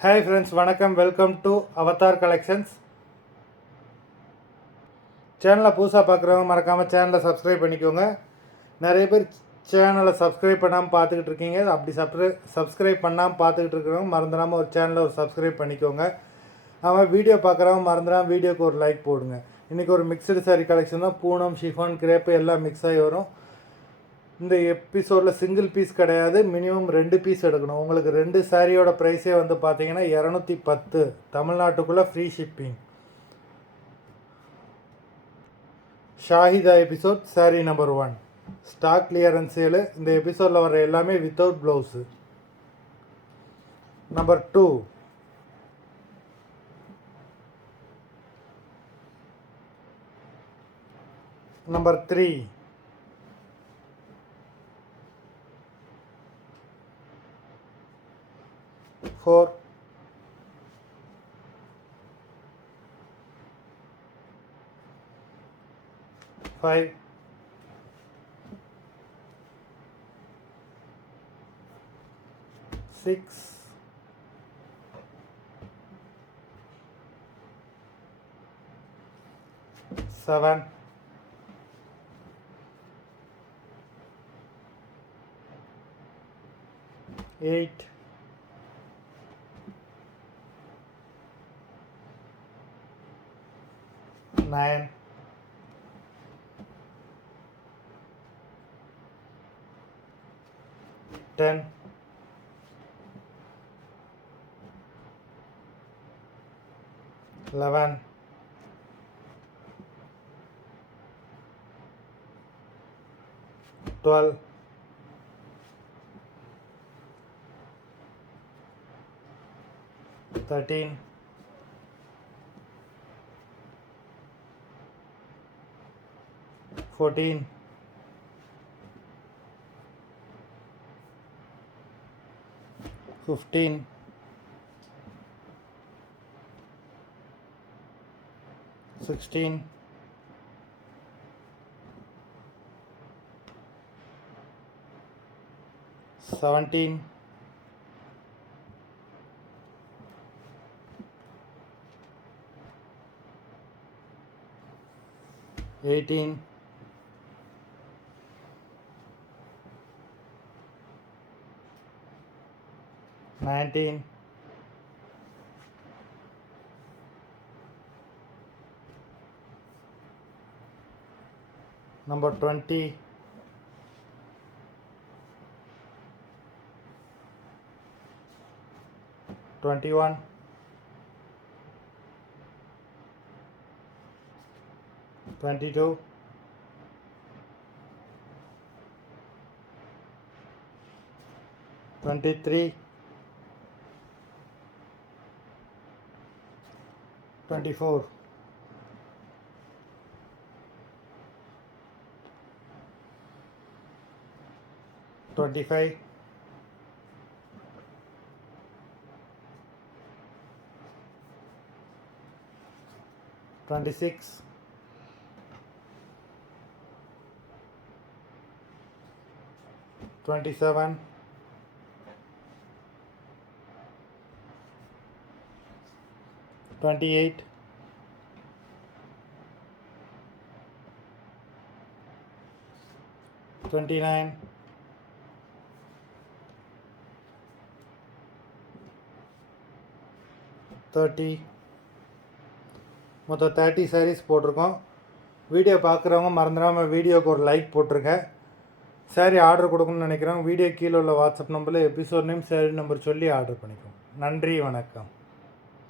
Hi friends, வணக்கம். Welcome to Avatar collections. சேனலை புதுசாக பார்க்குறவங்க மறக்காமல் சேனலை சப்ஸ்கிரைப் பண்ணிக்கோங்க. நிறைய பேர் சேனலை சப்ஸ்கிரைப் பண்ணாமல் பார்த்துக்கிட்டு இருக்கீங்க. அப்படி சப்ஸ்கிரைப் பண்ணாமல் பார்த்துக்கிட்டு இருக்கிறவங்க மறந்துடாமல் ஒரு சேனலை சப்ஸ்கிரைப் பண்ணிக்கோங்க. அவன் வீடியோ பார்க்குறவங்க மறந்துடாமல் வீடியோக்கு ஒரு லைக் போடுங்க. இன்றைக்கி ஒரு மிக்சடு சாரீ கலெக்ஷன் தான். பூனம், ஷிஃபான், கிரேப்பு எல்லாம் மிக்ஸ் ஆகி வரும். இந்த எபிசோடில் சிங்கிள் பீஸ் கிடையாது, மினிமம் 2 பீஸ் எடுக்கணும். உங்களுக்கு 2 சாரியோட ப்ரைஸே வந்து பார்த்தீங்கன்னா 210, தமிழ்நாட்டுக்குள்ளே free shipping. Shahida episode sari number 1 stock clearance sale. இந்த எபிசோடில் வர எல்லாமே வித்தவுட் ப்ளவுஸு. நம்பர் 2 நம்பர் 3 4 5 6 7 8 9 10 11 12 13 14 15 16 17 18 19 number 20 21 22 23 24 25 26 27 28 29 30 மொத்தம் 30 சாரீஸ் போட்டிருக்கோம். வீடியோ பார்க்குறவங்க மறந்துடாமல் வீடியோக்கு ஒரு லைக் போட்டிருங்க. சாரீ ஆர்டர் கொடுக்கணும்னு நினைக்கிறவங்க வீடியோ கீழே உள்ள வாட்ஸ்அப் நம்பரில் எபிசோட் நேம், சாரீ நம்பர் சொல்லி ஆர்டர் பண்ணிக்கோங்க. நன்றி, வணக்கம்.